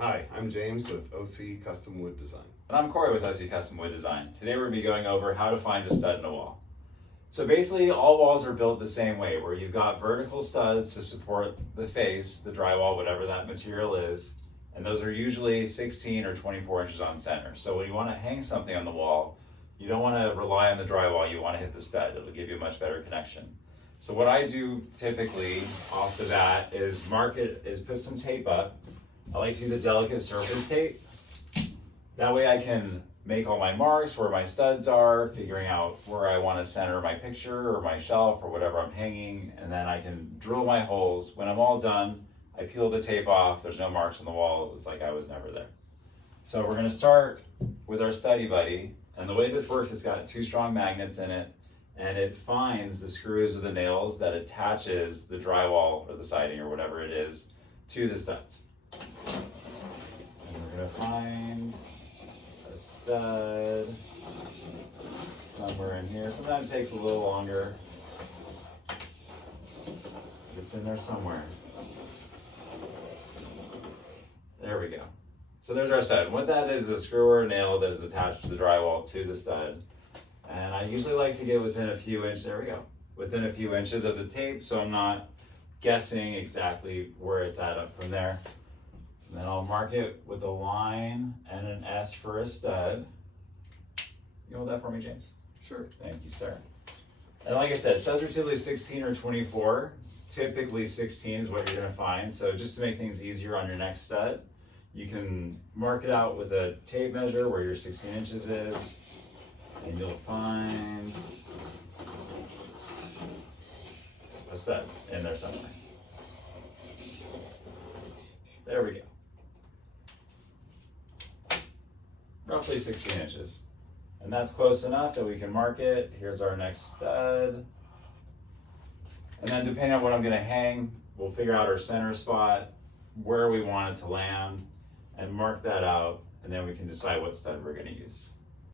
Hi, I'm James with OC Custom Wood Design. And I'm Corey with OC Custom Wood Design. Today we're going to be going over how to find a stud in a wall. So basically all walls are built the same way, where you've got vertical studs to support the face, the drywall, whatever that material is, and those are usually 16 or 24 inches on center. So when you want to hang something on the wall, you don't want to rely on the drywall, you want to hit the stud. It'll give you a much better connection. So what I do typically off the bat is put some tape up. I like to use a delicate surface tape. That way I can make all my marks where my studs are, figuring out where I want to center my picture or my shelf or whatever I'm hanging, and then I can drill my holes. When I'm all done, I peel the tape off, there's no marks on the wall, it's like I was never there. So we're going to start with our StudBuddy, and the way this works, it's got 2 strong magnets in it, and it finds the screws or the nails that attaches the drywall or the siding or whatever it is to the studs. And we're going to find a stud somewhere in here. Sometimes it takes a little longer. It's in there somewhere. There we go. So there's our stud. What that is a screw or a nail that is attached to the drywall to the stud. And I usually like to get within a few inches, there we go, within a few inches of the tape, so I'm not guessing exactly where it's at up from there. And then I'll mark it with a line and an S for a stud. You hold that for me, James? Sure. Thank you, sir. And like I said, studs are typically 16 or 24. Typically 16 is what you're gonna find. So just to make things easier on your next stud, you can mark it out with a tape measure where your 16 inches is, and you'll find a stud in there somewhere. There we go. Roughly 16 inches. And that's close enough that we can mark it. Here's our next stud. And then depending on what I'm gonna hang, we'll figure out our center spot, where we want it to land, and mark that out, and then we can decide what stud we're gonna use.